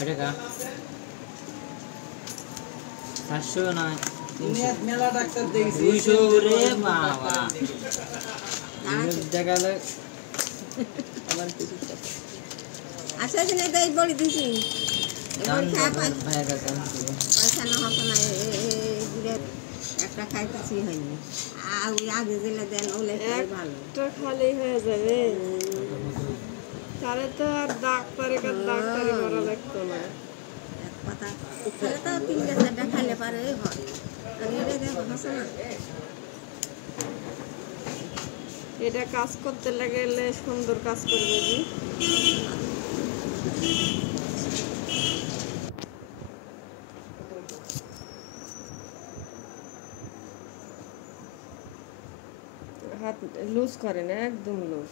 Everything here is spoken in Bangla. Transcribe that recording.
এটা কা 400 না মেলা ডাক্তার দেখছি 200 রে বাবা জায়গায় আবার কিছু আচ্ছা দিনে দেই বলি দিছি এবার খায় ভাই কাছে পয়সা না হতো না ঘুরে একটা খাইতেছি হয়নি আর ওই আগে দিলে দেন ওলে ভালো একটা খালি হয়ে যাবে তাহলে তো আর ডাক্তারি করা লাগতো না এক কথা তাহলে তো 3-4টা খাইলে পারে হয় আর এটা দেখো হাসে না এটা কাজ করতে লাগলে সুন্দর কাজ করবে জি হাত লুজ করে না একদম লুজ